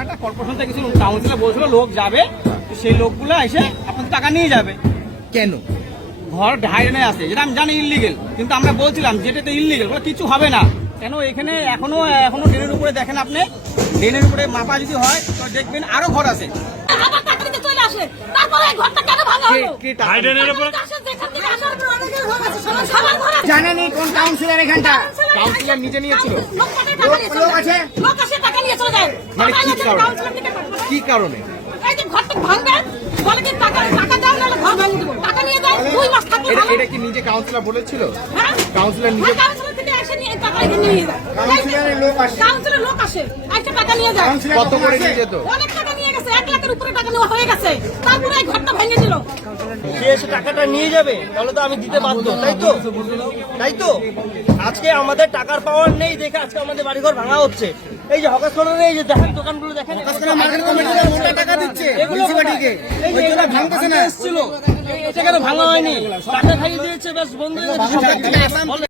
টাকাটা কর্পোরেশন থেকে কিছু কাউন্সিলর বলছিল লোক যাবে, তো সেই লোকগুলো এসে আপনাদের টাকা নিয়ে যাবে। কেন? ঘর ঢাইনে আছে, যেটা আমি জানি ইললিগেল, কিন্তু আমরা বলছিলাম যেটাতে ইললিগেল ওগুলো কিছু হবে না। কেন এখানে এখনো ড্রেনের উপরে দেখেন আপনি, ড্রেনের উপরে মাপা যদি হয় তো দেখবেন আরো ঘর আছে। আবার টাকা দিতে চলে আসে, তারপরে এই ঘরটা কেন ভাঙা হলো? ড্রেনের উপরে জানেনি কোন কাউন্সিলর এখানটা? কাউন্সিলর নিজে নিয়েছিল। লোক আছে? লোক আসে টাকা নিয়ে চলে যায়। মানে কি কারণে? কাউন্সিলর থেকে টাকা পাঠায়। কি কারণে? এই যে ঘরটা ভাঙবে, বলে কি টাকা দাও নাহলে ঘর ভাঙিয়ে দেবো। টাকা নিয়ে যায়, 2 মাস থাকলে ভালো। এটা কি নিজে কাউন্সিলর বলেছিল? হ্যাঁ? কাউন্সিলর নিজে? হ্যাঁ, কাউন্সিলর থেকে এসে নিয়ে টাকা নিয়ে যায়। কাউন্সিলরের লোক আসে? কাউন্সিলর লোক আসে, এসে টাকা নিয়ে যায়। কাউন্সিলর কত করে নিয়ে যেত? অনেক টাকা নিয়ে গেছে, 1 লাখের উপরে টাকা নেওয়া হয়ে গেছে। তারপরে এই ঘরটা ভেঙে দিল। সে এসে টাকাটা নিয়ে যাবে, তাহলে তো আমি দিতে বাধ্য, তাই তো? তাই তো আজকে আমাদের টাকার পাওয়ার নেই দেখে আজকে আমাদের বাড়িঘর ভাঙা হচ্ছে। এই যে হকাস কর্নারে এই যে দেখেন দোকানগুলো দেখেন, মার্কেট কমিটিরা মোটা টাকা দিচ্ছে মিউনিসিপালিটিকে, ওই জন্য ভাঙতেছে না। এসেছিল, এটা কেন ভাঙা হয়নি? টাকা খাইয়ে দিয়েছে, ব্যাস বন্ধ হয়ে গেছে।